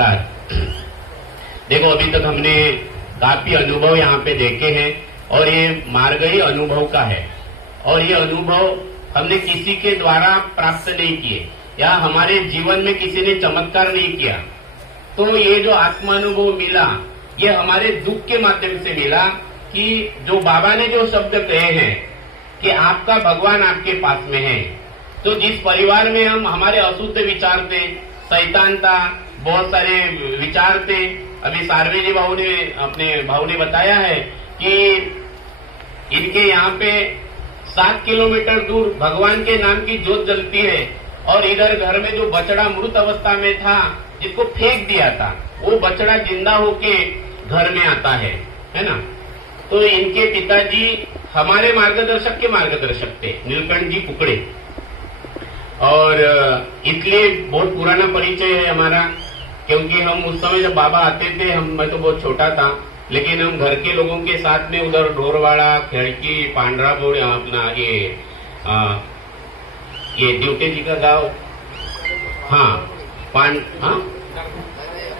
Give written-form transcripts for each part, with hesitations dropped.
नमस्कार। देखो, अभी तक हमने काफी अनुभव यहाँ पे देखे हैं और ये मार्ग ही अनुभव का है और ये अनुभव हमने किसी के द्वारा प्राप्त नहीं किए या हमारे जीवन में किसी ने चमत्कार नहीं किया। तो ये जो आत्मानुभव मिला ये हमारे दुख के माध्यम से मिला कि जो बाबा ने जो शब्द कहे हैं कि आपका भगवान आपके पास में है। तो जिस परिवार में हम हमारे अशुद्ध विचार थे, शैतान था, बहुत सारे विचार थे, अभी सार्वजी भाव ने बताया है कि इनके यहाँ पे 7 किलोमीटर दूर भगवान के नाम की ज्योत जलती है और इधर घर में जो बछड़ा मृत अवस्था में था जिसको फेंक दिया था वो बछड़ा जिंदा होके घर में आता है ना। तो इनके पिताजी हमारे मार्गदर्शक थे, नीलकंठ जी कुकड़े, और इसलिए बहुत पुराना परिचय है हमारा, क्योंकि हम उस समय जब बाबा आते थे मैं तो बहुत छोटा था, लेकिन हम घर के लोगों के साथ में उधर ढोरवाड़ा, खिड़की, पांडरा बोर्ड, अपना ये ड्यूटे जी का गांव,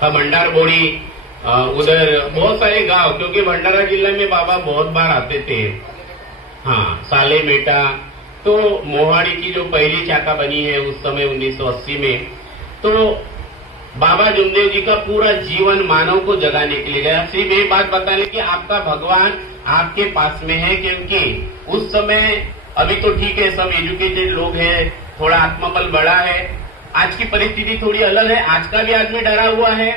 भंडार बोड़ी, उधर बहुत सारे गांव, क्योंकि भंडारा जिले में बाबा बहुत बार आते थे। साले मेटा, तो मोहाड़ी की जो पहली शाखा बनी है उस समय 1980 में, तो बाबा जुमदेव जी का पूरा जीवन मानव को जगाने के लिए गया। सिर्फ ये बात बताने की आपका भगवान आपके पास में है, क्योंकि उस समय अभी तो ठीक है सब एजुकेटेड लोग हैं, थोड़ा आत्मबल बढ़ा है, आज की परिस्थिति थोड़ी अलग है, आज का भी आदमी डरा हुआ है,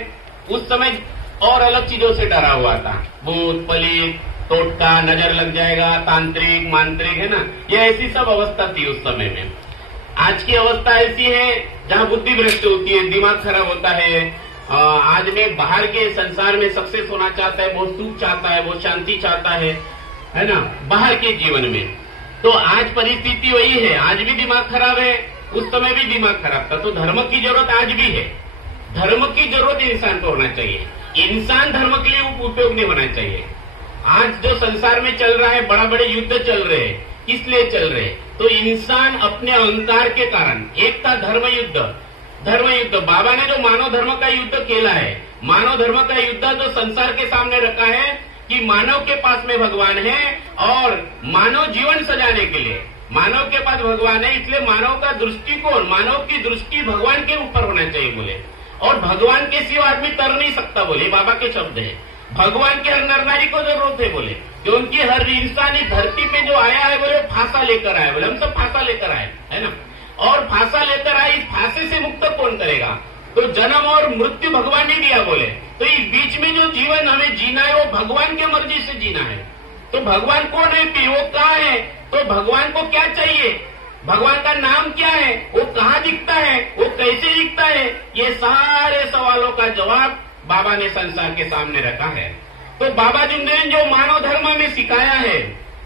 उस समय और अलग चीजों से डरा हुआ था, भूत पलीत, टोटका, नजर लग जाएगा, तांत्रिक मांत्रिक, है ना, ये ऐसी सब अवस्था थी उस समय में। आज की अवस्था ऐसी है जहां बुद्धि भ्रष्ट होती है, दिमाग खराब होता है, आदमी बाहर के संसार में सक्सेस होना चाहता है, बहुत सुख चाहता है, बहुत शांति चाहता है ना, बाहर के जीवन में। तो आज परिस्थिति वही है, आज भी दिमाग खराब है, उस समय भी दिमाग खराब था। तो धर्म की जरूरत आज भी है, धर्म की जरूरत इंसान को होना चाहिए, इंसान धर्म के लिए उपयोग नहीं होना चाहिए। आज जो संसार में चल रहा है, बड़ा बड़े युद्ध चल रहे हैं, किस लिए चल रहे हैं? तो इंसान अपने अहंकार के कारण, एक था धर्म युद्ध, बाबा ने जो मानव धर्म का युद्ध खेला है, मानव धर्म का युद्ध जो संसार के सामने रखा है कि मानव के पास में भगवान है और मानव जीवन सजाने के लिए मानव के पास भगवान है, इसलिए मानव का दृष्टिकोण, मानव की दृष्टि भगवान के ऊपर होना चाहिए बोले, और भगवान के सिवा आदमी तर नहीं सकता बोले, बाबा के शब्द है। भगवान के हर नर नारी को जरूरत है बोले, क्योंकि हर इंसान इस धरती पे जो आया है बोले फांसा लेकर आया, बोले हम सब फांसा लेकर आए, है ना, और फांसा लेकर आए, इस फांसे से मुक्त कौन करेगा? तो जन्म और मृत्यु भगवान ने दिया बोले, तो इस बीच में जो जीवन हमें जीना है वो भगवान की मर्जी से जीना है। तो भगवान कौन है, वो कहाँ है? तो भगवान को क्या चाहिए, भगवान का नाम क्या है, वो कहाँ दिखता है, वो कैसे दिखता है, ये सारे सवालों का जवाब बाबा ने संसार के सामने रखा है। तो बाबा जी ने जो मानव धर्म में सिखाया है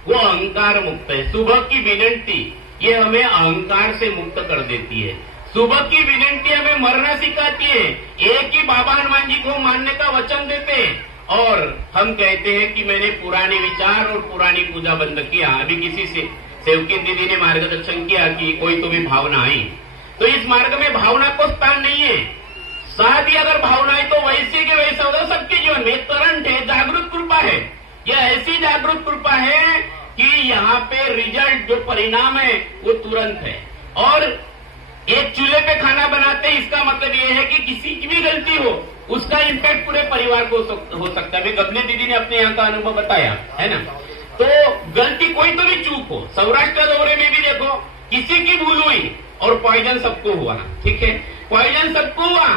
वो अहंकार मुक्त है। सुबह की विनंती ये हमें अहंकार से मुक्त कर देती है, सुबह की विनंती हमें मरना सिखाती है। एक ही बाबा हनुमान जी को मानने का वचन देते हैं और हम कहते हैं कि मैंने पुराने विचार और पुरानी पूजा बंद किया। अभी किसी से सेवकी दीदी ने मार्गदर्शन किया कि कोई तो भी भावना आई, तो इस मार्ग में भावना को स्थान नहीं है। साथ ही अगर भावना है तो वैसे के वैसा होगा सबके जीवन में, करंट है, जागरूक कृपा है, यह ऐसी जागरूक कृपा है कि यहाँ पे रिजल्ट जो परिणाम है वो तुरंत है। और एक चूल्हे पे खाना बनाते हैं, इसका मतलब ये है कि किसी की भी गलती हो उसका इम्पैक्ट पूरे परिवार को हो सकता है। अभी गबने दीदी ने अपने यहाँ का अनुभव बताया है ना, तो गलती कोई तो भी चूक हो, सौराष्ट्र दौरे में भी देखो किसी की भूल हुई और पॉइजन सबको हुआ, ठीक है, पॉइजन सबको हुआ,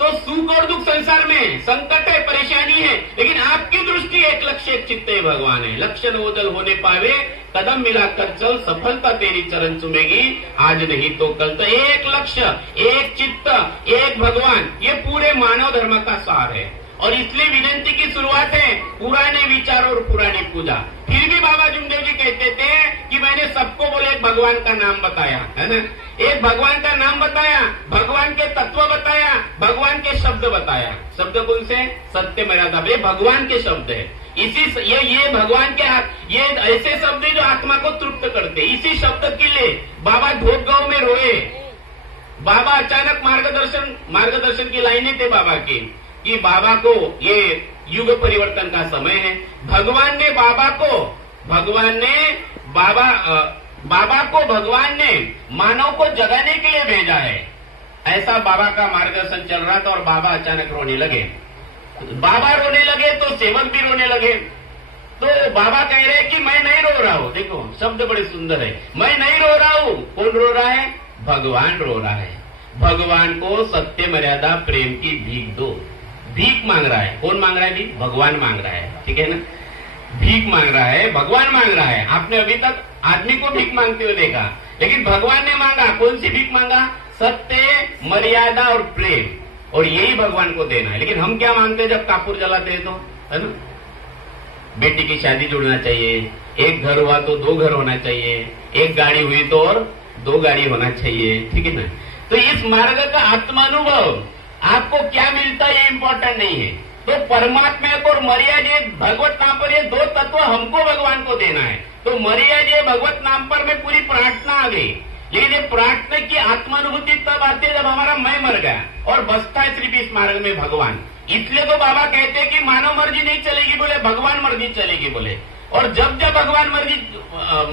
तो सुख और दुख संसार में, संकट है, परेशानी है, लेकिन आपकी दृष्टि एक लक्ष्य एक चित्त है, भगवान है। लक्ष्य नवोदल होने पावे, कदम मिलाकर चल, सफलता तेरी चरण चुमेगी, आज नहीं तो कल। तो एक लक्ष्य, एक चित्त, एक भगवान, ये पूरे मानव धर्म का सार है। और इसलिए विनंती की शुरुआत है पुराने विचार और पुरानी पूजा। फिर भी बाबा जुमदेव जी कहते थे कि मैंने सबको बोले एक भगवान का नाम बताया, है ना, एक भगवान का नाम बताया, भगवान के तत्व बताया, भगवान के शब्द बताया। शब्द कौन से? सत्य मर्यादा, ये भगवान के शब्द है। इसी ये भगवान के ये ऐसे शब्द है जो आत्मा को तृप्त करते। इसी शब्द के लिए बाबा धोप गांव में रोए, बाबा अचानक मार्गदर्शन की लाइनें थे बाबा की कि बाबा को ये युग परिवर्तन का समय है। भगवान ने मानव को जगाने के लिए भेजा है। ऐसा बाबा का मार्गदर्शन चल रहा था और बाबा अचानक रोने लगे। बाबा रोने लगे तो सेवक भी रोने लगे। तो बाबा कह रहे हैं कि मैं नहीं रो रहा हूं। देखो शब्द बड़े सुंदर है, मैं नहीं रो रहा हूं। कौन रो रहा है? भगवान रो रहा है। भगवान को सत्य मर्यादा प्रेम की भीख दो। भीख मांग रहा है। कौन मांग रहा है? भीख भगवान मांग रहा है। ठीक है ना? भीख मांग रहा है, भगवान मांग रहा है। आपने अभी तक आदमी को भीख मांगते हुए देखा, लेकिन भगवान ने मांगा। कौन सी भीख मांगा? सत्य मर्यादा और प्रेम। और यही भगवान को देना है। लेकिन हम क्या मांगते हैं जब कापूर जलाते हैं? तो है ना, बेटी की शादी जुड़ना चाहिए, एक घर हुआ तो 2 घर होना चाहिए, एक गाड़ी हुई तो और 2 गाड़ी होना चाहिए। ठीक है ना? तो इस मार्ग का आत्मानुभव आपको क्या मिलता है ये इंपॉर्टेंट नहीं है। तो परमात्मा को और मर्यादा भगवत नाम पर ये 2 तत्व हमको भगवान को देना है। तो मर्यादा भगवत नाम पर में पूरी प्रार्थना आ गई। लेकिन ये प्रार्थना की आत्मानुभूति तब आती है जब हमारा मैं मर गया और बसता है सिर्फ इस मार्ग में भगवान। इसलिए तो बाबा कहते हैं कि मानव मर्जी नहीं चलेगी, बोले भगवान मर्जी चलेगी बोले। और जब जब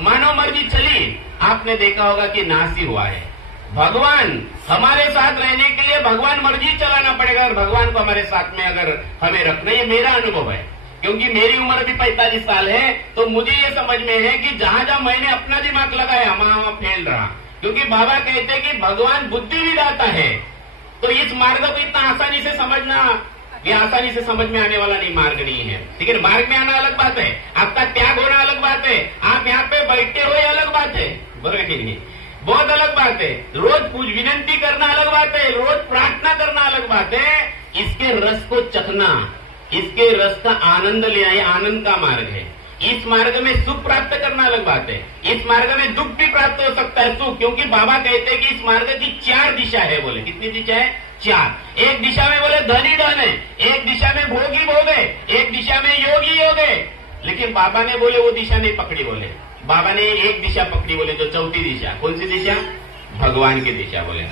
मानव मर्जी चली, आपने देखा होगा कि नाश ही हुआ है। भगवान हमारे साथ रहने के लिए भगवान मर्जी चलाना पड़ेगा। और भगवान को हमारे साथ में अगर हमें रखना, ये मेरा अनुभव है, क्योंकि मेरी उम्र भी 45 साल है। तो मुझे ये समझ में है कि जहां जहां मैंने अपना दिमाग लगाया वहां फेल रहा। क्योंकि बाबा कहते हैं कि भगवान बुद्धि भी दाता है। तो इस मार्ग को इतना आसानी से समझना, ये आसानी से समझ में आने वाला नहीं मार्ग नहीं है। ठीक है, मार्ग में आना अलग बात है, आपका त्याग होना अलग बात है, आप यहाँ पे बैठे हो ये अलग बात है, बराबर कि नहीं? बहुत अलग बात है। रोज विनंती करना अलग बात है, रोज प्रार्थना करना अलग बात है। इसके रस को चखना, इसके रस का आनंद लेना, ये आनंद का मार्ग है। इस मार्ग में सुख प्राप्त करना अलग बात है, इस मार्ग में दुख भी प्राप्त हो सकता है, सुख। क्योंकि बाबा कहते हैं कि इस मार्ग की 4 दिशा है। बोले कितनी दिशा है? 4। एक दिशा में बोले धन ही धन है, एक दिशा में भोग ही भोग है, एक दिशा में योग ही योग है। लेकिन बाबा ने बोले वो दिशा नहीं पकड़ी। बोले बाबा ने एक दिशा पकड़ी, बोले जो चौथी दिशा। कौन सी दिशा? भगवान की दिशा। बोले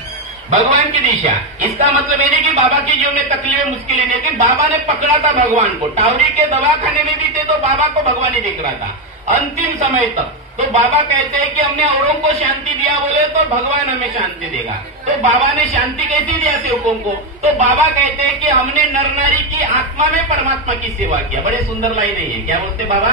भगवान की दिशा। इसका मतलब ये नहीं कि बाबा के जीवन में तकलीफें मुश्किलें नहीं, लेकिन बाबा ने पकड़ा था भगवान को। टावरी के दवाखाने में भी थे तो बाबा को भगवान ही दिख रहा था अंतिम समय तक। तो बाबा कहते हैं कि हमने औरों को शांति दिया, बोले तो भगवान हमें शांति देगा। तो बाबा ने शांति कैसी दिया सेवकों को? तो बाबा कहते हैं कि हमने नर नारी की आत्मा में परमात्मा की सेवा किया। बड़े सुंदर लाइन है। क्या बोलते बाबा?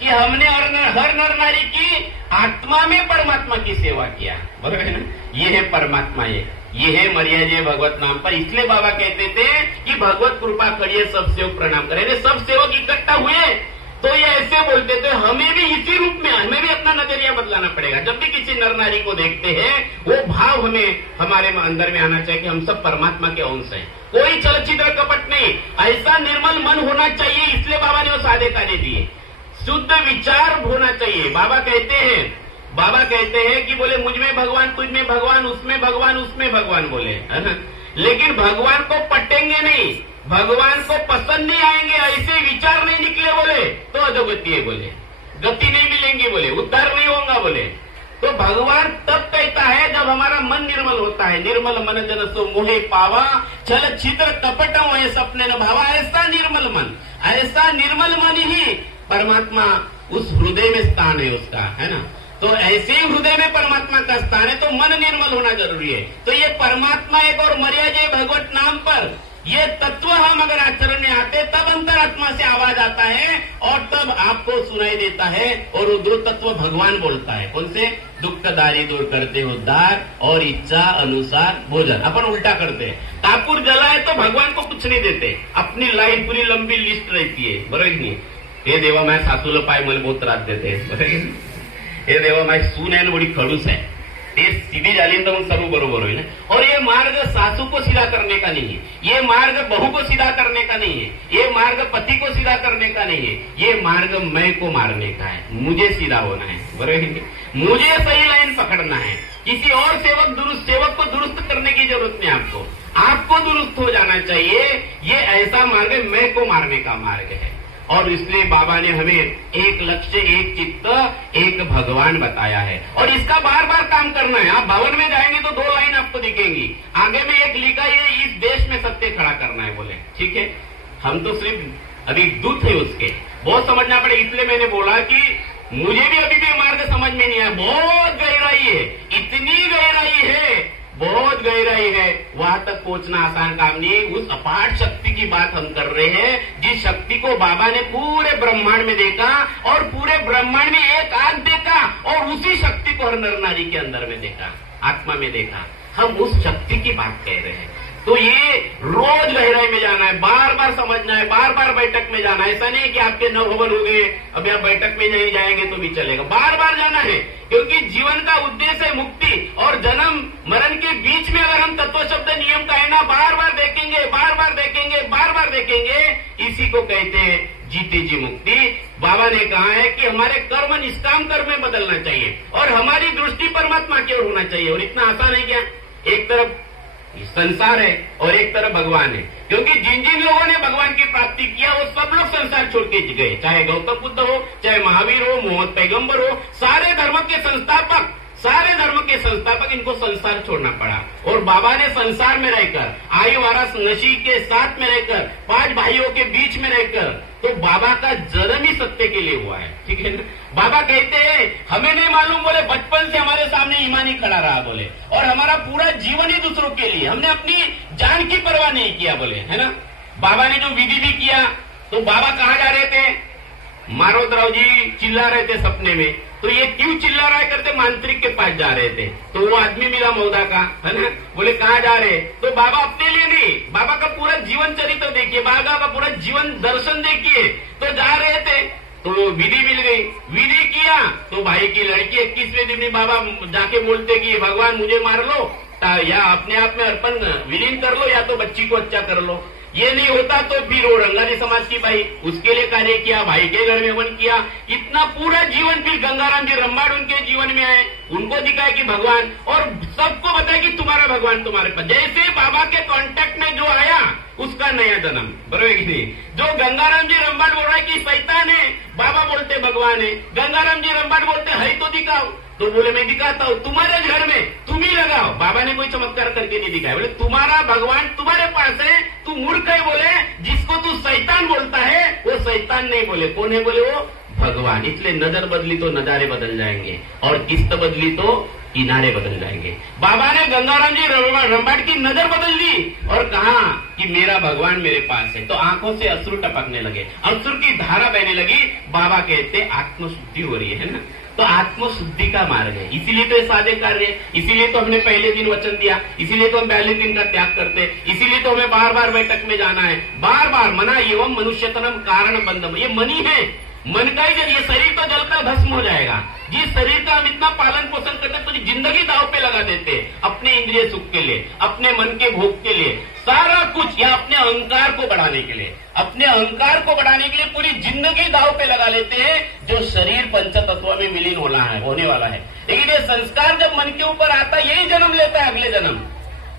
कि हमने हर नर नारी की आत्मा में परमात्मा की सेवा किया। बराबर है ना? ये है परमात्मा, ये है मर्यादा भगवत नाम पर। इसलिए बाबा कहते थे कि भगवत कृपा करिए, सब सेवक प्रणाम करें। सब सेवक इकट्ठा हुए तो ये ऐसे बोलते थे, हमें भी इसी रूप में, हमें भी अपना नजरिया बदलाना पड़ेगा। जब भी किसी नर नारी को देखते हैं, वो भाव हमें हमारे अंदर में आना चाहिए कि हम सब परमात्मा के अंश हैं। कोई चलचित्र कपट नहीं, ऐसा निर्मल मन होना चाहिए। इसलिए बाबा ने वो सादे कादे दिए। शुद्ध विचार होना चाहिए। बाबा कहते हैं कि बोले मुझ में भगवान, तुझ में भगवान, उसमें भगवान, उसमें भगवान, बोले है ना। लेकिन भगवान को पटेंगे नहीं, भगवान को पसंद नहीं आएंगे, ऐसे विचार नहीं निकले बोले तो अधोगति है। बोले गति नहीं मिलेंगी, बोले उद्धार नहीं होगा। बोले तो भगवान तब कहता है जब हमारा मन निर्मल होता है। निर्मल मन जन सो मोहे पावा, छल छिद्र कपटम वह सपने न भावा। ऐसा निर्मल मन, ऐसा निर्मल मन ही परमात्मा उस हृदय में स्थान है उसका, है ना। तो ऐसे ही हृदय में परमात्मा का स्थान है, तो मन निर्मल होना जरूरी है। तो ये परमात्मा एक और मर्यादा भगवत नाम पर, ये तत्व हम अगर आचरण में आते तब अंतरात्मा से आवाज आता है और तब आपको सुनाई देता है। और वो 2 तत्व भगवान बोलता है। कौन से? दुखदारी दूर करते हो दार और इच्छा अनुसार भोजन। अपन उल्टा करते हैं, ठाकुर जलाए तो भगवान को कुछ नहीं देते, अपनी लाइन पूरी लंबी लिस्ट रहती है। बरोबर नहीं? हे देवा माझ्या सासूला पाय मला बहुत त्रास देते, बरोबर? हे देवा माझी सून आहे ना बड़ी खडूस है, ये सीधी झाली तो मग सर्व बरोबर होईल। और ये मार्ग सासू को सीधा करने का नहीं है, ये मार्ग बहू को सीधा करने का नहीं है, ये मार्ग पति को सीधा करने का नहीं है, ये मार्ग मैं को मारने का है। मुझे सीधा होना है, बरोबर? मुझे सही लाइन पकड़ना है। किसी और सेवक को दुरुस्त करने की जरूरत नहीं आपको दुरुस्त हो जाना चाहिए। ये ऐसा मार्ग मैं को मारने का मार्ग है। और इसलिए बाबा ने हमें एक लक्ष्य, एक चित्त, एक भगवान बताया है और इसका बार बार काम करना है। आप भवन में जाएंगे तो 2 लाइन आपको दिखेंगी, आगे में एक लिखा है इस देश में सत्य खड़ा करना है बोले। ठीक है, हम तो सिर्फ अभी दूत है उसके, बहुत समझना पड़े। इसलिए मैंने बोला कि मुझे भी अभी भी मार्ग समझ में नहीं आया, बहुत गहराई है, इतनी गहराई है, बहुत गहराई है, वहां तक पहुंचना आसान काम नहीं है। उस अपार शक्ति की बात हम कर रहे हैं, जिस शक्ति को बाबा ने पूरे ब्रह्मांड में देखा और पूरे ब्रह्मांड में एक आग देखा और उसी शक्ति को हर नर नारी के अंदर में देखा, आत्मा में देखा। हम उस शक्ति की बात कह रहे हैं। तो ये रोज गहराई में जाना है, बार बार समझना है, बार बार बैठक में जाना है। ऐसा नहीं कि आपके 9 भवन हो गए, अभी आप बैठक में नहीं जाएंगे तो भी चलेगा, बार बार जाना है, क्योंकि जीवन का उद्देश्य है मुक्ति। और जन्म मरण के बीच में अगर हम तत्व शब्द नियम का है ना बार बार देखेंगे, बार बार देखेंगे, बार बार देखेंगे, इसी को कहते हैं जीते जी मुक्ति। बाबा ने कहा है कि हमारे कर्म निष्काम कर्म में बदलना चाहिए और हमारी दृष्टि परमात्मा की ओर होना चाहिए। और इतना आसान है क्या? एक तरफ संसार है और एक तरफ भगवान है, क्योंकि जिन जिन लोगों ने भगवान की प्राप्ति किया वो सब लोग संसार छोड़ के गए, चाहे गौतम बुद्ध हो, चाहे महावीर हो, मोहम्मद पैगंबर हो, सारे धर्म के संस्थापक इनको संसार छोड़ना पड़ा। और बाबा ने संसार में रहकर, आयु वारस नशी के साथ में रहकर, 5 भाइयों के बीच में रहकर, तो बाबा का जन्म ही सत्य के लिए हुआ है। ठीक है ना? बाबा कहते हैं हमें नहीं मालूम, बोले बचपन से हमारे सामने ईमान ही खड़ा रहा बोले, और हमारा पूरा जीवन ही दूसरों के लिए, हमने अपनी जान की परवाह नहीं किया बोले, है ना। बाबा ने जो विधि भी किया, तो बाबा कहाँ जा रहे थे? मारोदराव जी चिल्ला रहे थे सपने में, तो ये क्यों चिल्ला रहा है करते मांत्रिक के पास जा रहे थे, तो वो आदमी मिला मौदा का, है ना। बोले कहाँ जा रहे? तो बाबा अपने लिए नहीं, बाबा का पूरा जीवन चरित्र देखिए, बाबा का पूरा जीवन दर्शन देखिए, तो जा रहे थे, तो विधि मिल गई, विधि किया, तो भाई की लड़की 21वें दिन में बाबा जाके बोलते कि भगवान मुझे मार लो, या अपने आप में अर्पण विलीन कर लो, या तो बच्ची को अच्छा कर लो। ये नहीं होता तो फिर वो रंगारी समाज की भाई, उसके लिए कार्य किया, भाई के घर में हवन किया, इतना पूरा जीवन। फिर गंगाराम जी रंबाड़ उनके जीवन में आए, उनको दिखाया कि भगवान, और सबको बताया कि तुम्हारा भगवान तुम्हारे पास। जैसे बाबा के कांटेक्ट में जो आया उसका नया जन्म, बरोबर कि नहीं। जो गंगाराम जी रंबाड़ बोल रहा है कि शैतान है, बाबा बोलते भगवान है। गंगाराम जी रंबाड़ बोलते है तो दिखाओ, तो बोले मैं दिखाता हूं, तुम्हारे घर में तुम ही लगाओ। बाबा ने कोई चमत्कार करके नहीं दिखाया, बोले तुम्हारा भगवान तुम्हारे पास है, तू मूर्ख है बोले, जिसको तू शैतान बोलता है वो शैतान नहीं बोले, कौन है बोले? वो भगवान। इसलिए नजर बदली तो नजारे बदल जाएंगे, और किस्त बदली तो किनारे बदल जाएंगे। बाबा ने गंगाराम जी रंबाड़ की नजर बदल दी और कहा कि मेरा भगवान मेरे पास है, तो आंखों से अश्रु टपकने लगे, अश्रु की धारा बहने लगी। बाबा कहते आत्मशुद्धि हो रही है ना। तो आत्मशुद्धि का मार्ग है, इसीलिए तो ये सादे कार्य है, इसीलिए तो हमने पहले दिन वचन दिया, इसीलिए तो हम 42 दिन का त्याग करते, इसीलिए तो हमें बार बार बैठक में जाना है, बार बार मना एवं मनुष्यतनम कारण बंधम। ये मनी है, मन का ही ये शरीर तो जलकर भस्म हो जाएगा। जिस शरीर का हम इतना पालन पोषण करते, पूरी जिंदगी दांव पे लगा देते, अपने इंद्रिय सुख के लिए, अपने मन के भोग के लिए, सारा कुछ, या अपने अहंकार को बढ़ाने के लिए, अपने अहंकार को बढ़ाने के लिए पूरी जिंदगी दांव पे लगा लेते हैं। जो शरीर पंचतत्व में विलीन होने वाला है, लेकिन ये संस्कार जब मन के ऊपर आता है, यही जन्म लेता है अगले जन्म,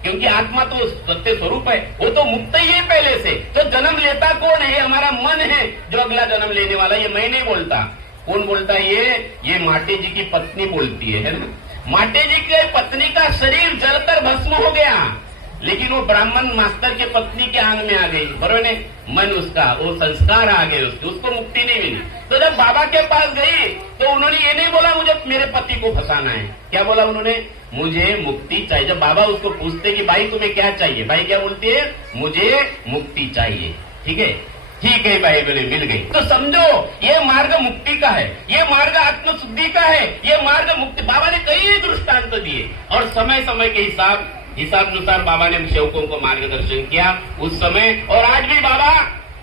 क्योंकि आत्मा तो सत्य स्वरूप है, वो तो मुक्त ही है पहले से। तो जन्म लेता कौन है? हमारा मन है जो अगला जन्म लेने वाला। ये मैं नहीं बोलता, कौन बोलता है? ये माटे जी की पत्नी बोलती है ना। माटे जी की पत्नी का शरीर जलकर भस्म हो गया, लेकिन वो ब्राह्मण मास्टर के पत्नी के आंग में आ गई, बरोबर ने। मन उसका, वो संस्कार आ गए उसके, उसको मुक्ति नहीं मिली। तो जब बाबा के पास गई तो उन्होंने ये नहीं बोला मुझे मेरे पति को फंसाना है, क्या बोला उन्होंने? मुझे मुक्ति चाहिए। जब बाबा उसको पूछते कि भाई तुम्हें क्या चाहिए, भाई क्या बोलती है? मुझे मुक्ति चाहिए। ठीक है, ठीक है भाई, बोले मिल गई। तो समझो ये मार्ग मुक्ति का है, ये मार्ग आत्मशुद्धि का है, ये मार्ग मुक्ति। बाबा ने कई दृष्टांत दिए और समय समय के हिसाब अनुसार बाबा ने सेवकों को मार्गदर्शन किया उस समय और आज भी बाबा,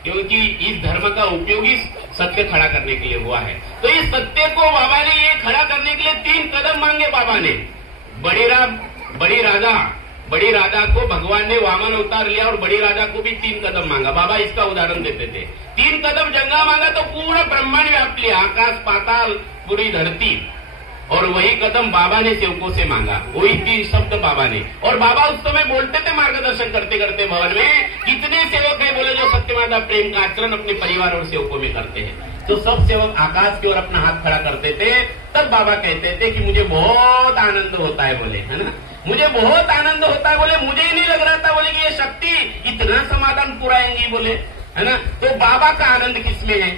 क्योंकि इस धर्म का उपयोग इस सत्य खड़ा करने के लिए हुआ है। तो इस सत्य को बाबा ने ये खड़ा करने के लिए 3 कदम मांगे बाबा ने। बड़ी राजा को भगवान ने वामन अवतार लिया और बड़ी राजा को भी 3 कदम मांगा। बाबा इसका उदाहरण देते थे, 3 कदम जंगा मांगा तो पूरा ब्रह्मांड व्याप लिया, आकाश पाताल पूरी धरती। और वही कदम बाबा ने सेवकों से मांगा, वही 3 शब्द बाबा ने। और बाबा उस समय बोलते थे मार्गदर्शन करते करते भवन में, कितने सेवक है बोले जो सत्य सत्यमादा प्रेम का आचरण अपने परिवार और सेवकों में करते हैं। तो सब सेवक आकाश की ओर अपना हाथ खड़ा करते थे, तब बाबा कहते थे कि मुझे बहुत आनंद होता है, बोले, है ना, मुझे बहुत आनंद होता है, बोले, मुझे ही नहीं लग रहा था, बोले कि ये शक्ति इतना समाधान पुराएंगी, बोले, है ना। तो बाबा का आनंद किसमें है?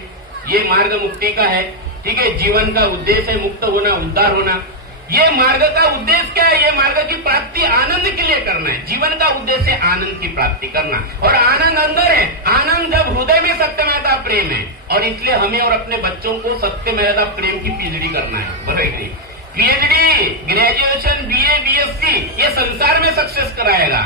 ये मार्ग मुक्ति का है, ठीक है। जीवन का उद्देश्य है मुक्त होना, उद्धार होना। ये मार्ग का उद्देश्य क्या है? ये मार्ग की प्राप्ति आनंद के लिए करना है। जीवन का उद्देश्य है आनंद की प्राप्ति करना, और आनंद अंदर है। आनंद जब हृदय में सत्यमेव प्रेम है, और इसलिए हमें और अपने बच्चों को सत्यमेव प्रेम की पीएचडी करना है, बराबर। पीएचडी, ग्रेजुएशन, बीए, बीएससी, ये संसार में सक्सेस कराएगा,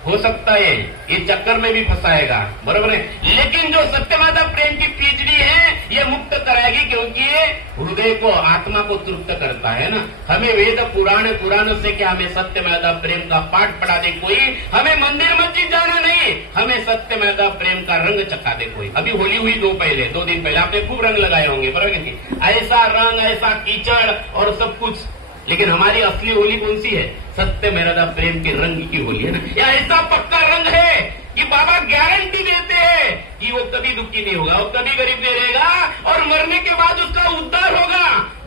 हो सकता है ये चक्कर में भी फंसाएगा, बराबर है। लेकिन जो सत्यमाता प्रेम की पीएचडी है, ये मुक्त कराएगी, क्योंकि ये हृदय को, आत्मा को तृप्त करता है ना। हमें वेद पुराण से क्या, हमें सत्यमाता प्रेम का पाठ पढ़ा दे कोई, हमें मंदिर मस्जिद जाना नहीं, हमें सत्यमाता प्रेम का रंग चखा दे कोई। अभी होली हुई 2 दिन पहले आपने खूब रंग लगाए होंगे, बराबर नहीं? ऐसा रंग, ऐसा कीचड़ और सब कुछ, लेकिन हमारी असली होली कौन सी है? सत्यमेव प्रेम के रंग की होली है ना। या ऐसा पक्का रंग है कि बाबा गारंटी देते हैं कि वो कभी दुखी नहीं होगा, वो कभी गरीब नहीं रहेगा, और मरने के बाद उसका उद्धार होगा।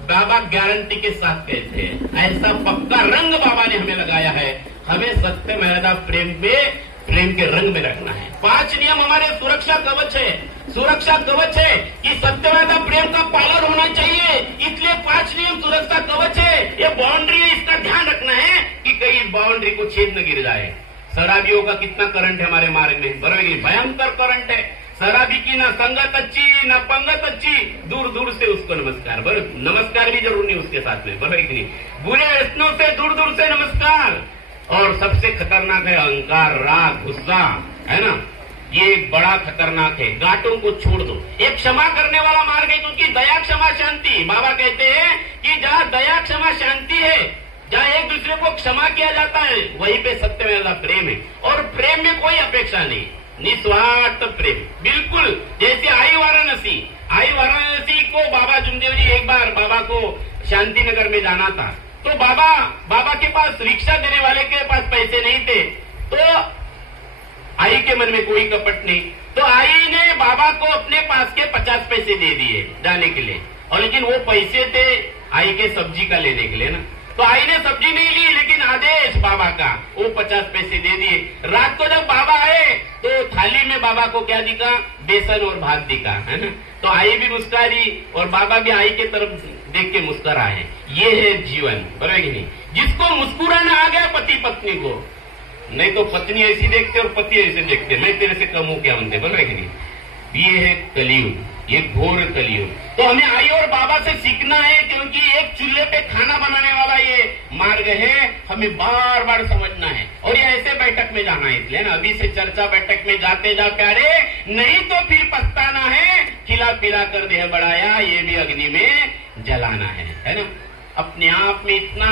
बाबा गारंटी के साथ कहते हैं, ऐसा पक्का रंग बाबा ने हमें लगाया है। हमें सत्यमेव प्रेम के रंग में रखना है। 5 नियम हमारे सुरक्षा कवच है, सुरक्षा कवच है कि सत्यमेव प्रेम का पालन होना चाहिए, इसलिए 5 नियम सुरक्षा कवच है। ये बाउंड्री है, इसका ध्यान रखना है कि कहीं बाउंड्री को छेद न गिर जाए। शराबियों का कितना करंट है हमारे मार्ग में, बराबर, भयंकर करंट है। शराबी की ना संगत अच्छी, ना पंगत अच्छी, दूर दूर से उसको नमस्कार, बराबर, नमस्कार भी जरूर नहीं उसके साथ में, बराबर नहीं। बुरे व्यसनों से दूर दूर से नमस्कार। और सबसे खतरनाक है अहंकार, राग, गुस्सा, है ना, ये बड़ा खतरनाक है। गांठों को छोड़ दो। एक क्षमा करने वाला मार्ग है, क्योंकि दया, क्षमा, शांति, बाबा कहते हैं कि जहाँ दया, क्षमा, शांति है, जहाँ एक दूसरे को क्षमा किया जाता है, वहीं पे सत्यमेव प्रेम है। और प्रेम में कोई अपेक्षा नहीं, निस्वार्थ प्रेम, बिल्कुल। जैसे आई वाराणसी को बाबा जुमदेव जी, एक बार बाबा को शांतिनगर में जाना था, तो बाबा के पास, रिक्शा देने वाले के पास पैसे नहीं थे, तो आई के मन में कोई कपट नहीं, तो आई ने बाबा को अपने पास के 50 पैसे दे दिए जाने के लिए, और लेकिन वो पैसे थे आई के सब्जी का लेने के लिए ना। तो आई ने सब्जी नहीं ली, लेकिन आदेश बाबा का, वो 50 पैसे दे दिए। रात को जब बाबा आए तो थाली में बाबा को क्या दिखा? बेसन और भात दिखा, है ना। तो आई भी मुस्कुराई और बाबा भी आई की तरफ देख के मुस्कुराए। ये है जीवन, बराबर कि नहीं? जिसको मुस्कुराना आ गया पति पत्नी को, नहीं तो पत्नी ऐसी देखते और पति ऐसे देखते, मैं तेरे से कम हूं क्या बनते, बराबर कि नहीं? ये है कलयुग, ये घोर कलयुग। तो हमें आई और बाबा से सीखना है, क्योंकि एक चूल्हे पे खाना बनाने वाला ये मार्ग है, हमें बार बार समझना है। और ये ऐसे बैठक में जाना है, इसलिए ना अभी से चर्चा बैठक में जाते जा प्यारे, नहीं तो फिर पछताना है। खिला पिला कर देह बढ़ाया, ये भी अग्नि में जलाना है ना। अपने आप में इतना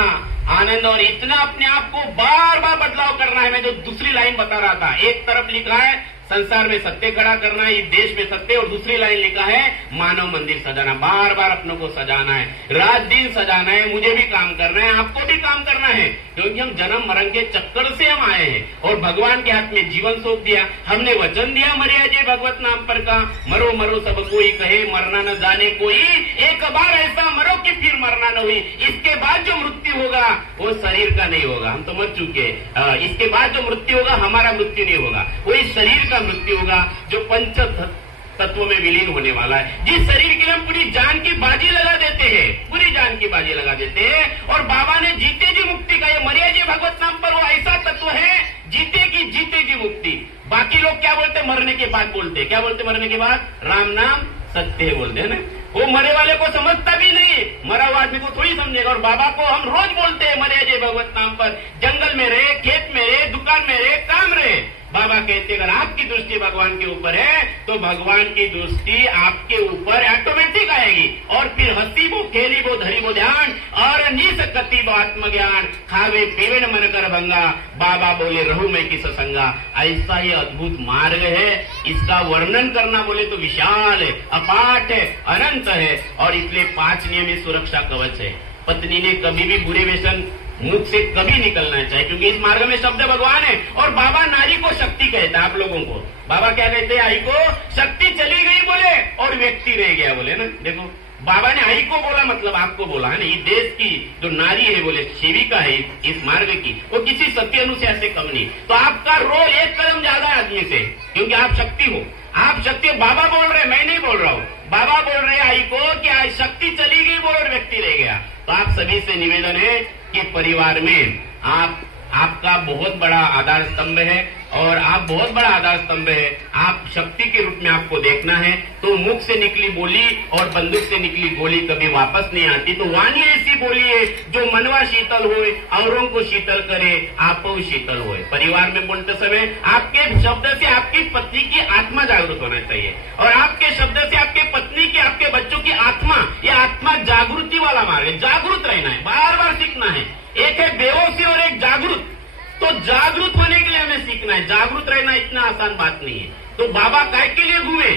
आनंद और इतना अपने आप को बार बार बदलाव करना है। मैं जो दूसरी लाइन बता रहा था, एक तरफ लिखा है संसार में सत्य खड़ा करना है, इस देश में सत्य, और दूसरी लाइन लिखा है मानव मंदिर सजाना। बार बार अपनों को सजाना है, रात दिन सजाना है। मुझे भी काम करना है, आपको भी काम करना है, क्योंकि हम जन्म मरण के चक्कर से हम आए हैं और भगवान के हाथ में जीवन सौंप दिया। हमने वचन दिया मरिया जी भगवत नाम पर का, मरो मरो सब कोई कहे, मरना न जाने कोई, एक बार ऐसा मरो कि फिर मरना न हुई। इसके बाद जो मृत्यु होगा वो शरीर का नहीं होगा, हम तो मर चुके। इसके बाद जो मृत्यु होगा हमारा मृत्यु नहीं होगा, वो इस शरीर का मृत्यु होगा जो पंच तत्वों में विलीन होने वाला है। जिस शरीर के लिए हम पूरी जान की बाजी लगा देते हैं, पूरी जान की बाजी लगा देते हैं। और बाबा ने जीते जी मुक्ति का, ये मरिया जी भगवत नाम पर वो ऐसा तत्व है, जीते की जीते जी मुक्ति। बाकी लोग क्या बोलते, मरने के बाद बोलते, क्या बोलते मरने के बाद? राम नाम सत्य है बोलते हैं ना। वो मरे वाले को समझता भी नहीं, मरा हुआ आदमी को थोड़ी समझेगा। और बाबा को हम रोज बोलते हैं मरिया जी भगवत नाम पर, जंगल में रहे, खेत में रहे, दुकान में रहे, काम रहे। बाबा कहते अगर आपकी दृष्टि भगवान के ऊपर है तो भगवान की दृष्टि आपके ऊपर ऑटोमेटिक आएगी। और फिर हंसी वो, खेली वो, धरी वो ध्यान, और निसकति वो आत्मज्ञान, खावे पीवे न मन कर भंगा, बाबा बोले रहू मैं किस संगा। ऐसा ये अद्भुत मार्ग है, इसका वर्णन करना बोले तो विशाल है, अपाट है, अनंत है। और इसलिए 5 नियम सुरक्षा कवच है। पत्नी ने कभी भी बुरे व्यसन मुख से कभी निकलना चाहिए, क्योंकि इस मार्ग में शब्द भगवान है। और बाबा नारी को शक्ति कहता है आप लोगों को। बाबा क्या कहते हैं? आई को शक्ति चली गई बोले और व्यक्ति रह गया बोले ना। देखो बाबा ने आई को बोला मतलब आपको बोला है ना। ये देश की जो नारी है बोले सेविका है इस मार्ग की, वो किसी सत्य अनुसार से कम नहीं। तो आपका रोल एक कदम ज्यादा है आदमी से, क्योंकि आप शक्ति हो। आप शक्ति, बाबा बोल रहे, मैं नहीं बोल रहा हूं। बाबा बोल रहे आई को कि आज शक्ति चली गई बोल और व्यक्ति रह गया। तो आप सभी से निवेदन है कि परिवार में आपका बहुत बड़ा आधार स्तंभ है और आप बहुत बड़ा आधार स्तंभ है। आप शक्ति के रूप में आपको देखना है। तो मुख से निकली बोली और बंदूक से निकली गोली कभी वापस नहीं आती। तो वाणी ऐसी बोली है जो मनवा शीतल होए, औरों को शीतल करे, आप शीतल होए। परिवार में बोलते समय आपके शब्द से आपकी पत्नी की आत्मा जागृत होना चाहिए और आपके शब्द से आपके पत्नी की, आपके बच्चों की आत्मा, ये आत्मा जागृति वाला मार्ग है। जागृत रहना है, बार बार सीखना है। एक है बेहोशी और एक जागृत। तो जागरूक होने के लिए हमें सीखना है। जागरूक रहना इतना आसान बात नहीं है। तो बाबा काय के लिए घूमे?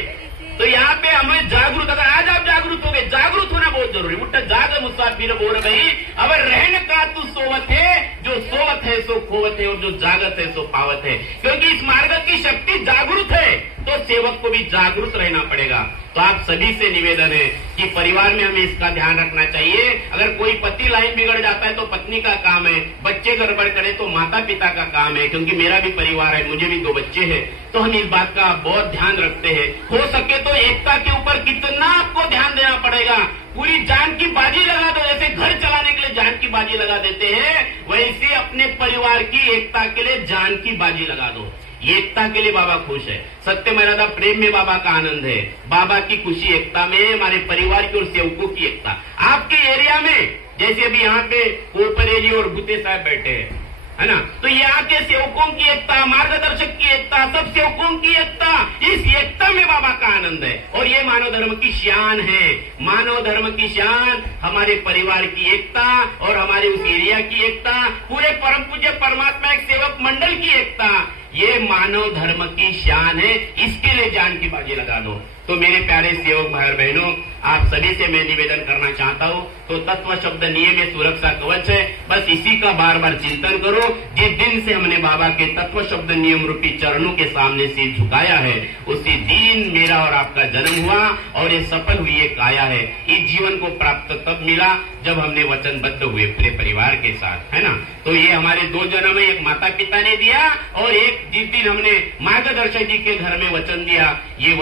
तो यहाँ पे हमें जागरूक, अगर आज आप जागरूक हो गए, जागरूक होना बहुत जरूरी। उठा जाग मुसाफिर बोल गई, अब रहने का तू सोवत है, जो सोवत है सो खोवत है और जो जागत है सो पावत है। क्योंकि इस मार्ग की शक्ति जागरूक है, तो सेवक को भी जागरूक रहना पड़ेगा। तो आप सभी से निवेदन है कि परिवार में हमें इसका ध्यान रखना चाहिए। अगर कोई पति लाइन बिगड़ जाता है तो पत्नी का काम है, बच्चे गड़बड़ करे तो माता पिता का काम है। क्योंकि मेरा भी परिवार है, मुझे भी 2 बच्चे हैं, तो हम इस बात का बहुत ध्यान रखते हैं। हो सके तो एकता के ऊपर कितना आपको ध्यान देना पड़ेगा। पूरी जान की बाजी लगा दो। जैसे घर चलाने के लिए जान की बाजी लगा देते हैं, वैसे अपने परिवार की एकता के लिए जान की बाजी लगा दो। एकता के लिए बाबा खुश है। सत्य मर्यादा प्रेम में बाबा का आनंद है। बाबा की खुशी एकता में, हमारे परिवार की और सेवकों की एकता। आपके एरिया में जैसे अभी यहाँ पे कोपरे जी और भूते साहब बैठे हैं, है ना, तो यहाँ के सेवकों की एकता, मार्गदर्शक की एकता, सब सेवकों की एकता, इस एकता में बाबा का आनंद है। और ये मानव धर्म की शान है। मानव धर्म की शान हमारे परिवार की एकता और हमारे उस एरिया की एकता, पूरे परम पूज्य परमात्मा एक सेवक मंडल की एकता, ये मानव धर्म की शान है। इसके लिए जान की बाजी लगा दो। तो मेरे प्यारे सेवक भाई बहनों, आप सभी से मैं निवेदन करना चाहता हूँ, तो तत्व शब्द नियम में सुरक्षा कवच है, बस इसी का बार बार चिंतन करो। जिस दिन से हमने बाबा के तत्व शब्द नियम रूपी चरणों के सामने सिर झुकाया है, उसी दिन मेरा और आपका जन्म हुआ और ये सफल हुई एक काया है। इस जीवन को प्राप्त तब मिला जब हमने वचनबद्ध हुए पूरे परिवार के साथ, है ना। तो ये हमारे 2 जन्म है, एक माता पिता ने दिया और एक जिस दिन हमने मार्गदर्शक जी के घर में वचन दिया, ये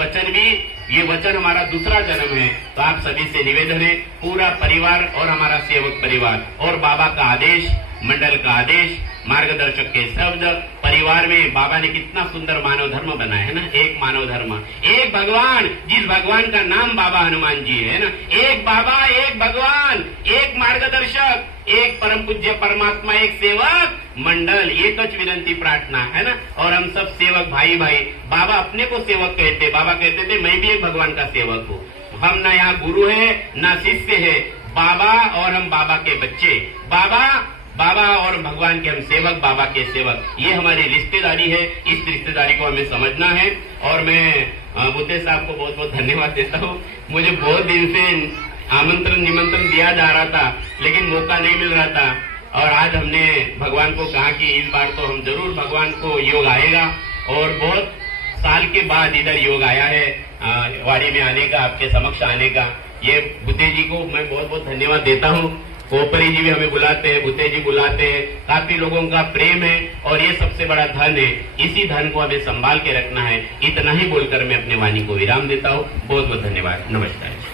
वचन हमारा दूसरा जन्म है। तो आप सभी से निवेदन है, पूरा परिवार और हमारा सेवक परिवार और बाबा का आदेश, मंडल का आदेश, मार्गदर्शक के शब्द, परिवार में बाबा ने कितना सुंदर मानव धर्म बनाया है ना। एक मानव धर्म, एक भगवान, जिस भगवान का नाम बाबा हनुमान जी है ना। एक बाबा, एक भगवान, एक मार्गदर्शक, एक परम पूज्य परमात्मा, एक सेवक मंडल, एक विनंती प्रार्थना, है ना। और हम सब सेवक भाई भाई। बाबा अपने को सेवक कहते, बाबा कहते थे मैं भी एक भगवान का सेवक हूँ। हम ना यहाँ गुरु है ना शिष्य है, बाबा और हम बाबा के बच्चे, बाबा और भगवान के हम सेवक, बाबा के सेवक, ये हमारी रिश्तेदारी है। इस रिश्तेदारी को हमें समझना है। और मैं बुद्धे साहब को बहुत बहुत धन्यवाद देता हूँ। मुझे बहुत दिन से निमंत्रण दिया जा रहा था, लेकिन मौका नहीं मिल रहा था। और आज हमने भगवान को कहा कि इस बार तो हम जरूर, भगवान को योग आएगा। और बहुत साल के बाद इधर योग आया है, वाड़ी में आने का, आपके समक्ष आने का। ये बुद्धे जी को मैं बहुत बहुत धन्यवाद देता हूँ। कोपरी जी भी हमें बुलाते हैं, बुद्धे जी बुलाते हैं, काफी लोगों का प्रेम है और ये सबसे बड़ा धन है। इसी धन को हमें संभाल के रखना है। इतना ही बोलकर मैं अपने वाणी को विराम देता हूँ। बहुत बहुत धन्यवाद। नमस्कार।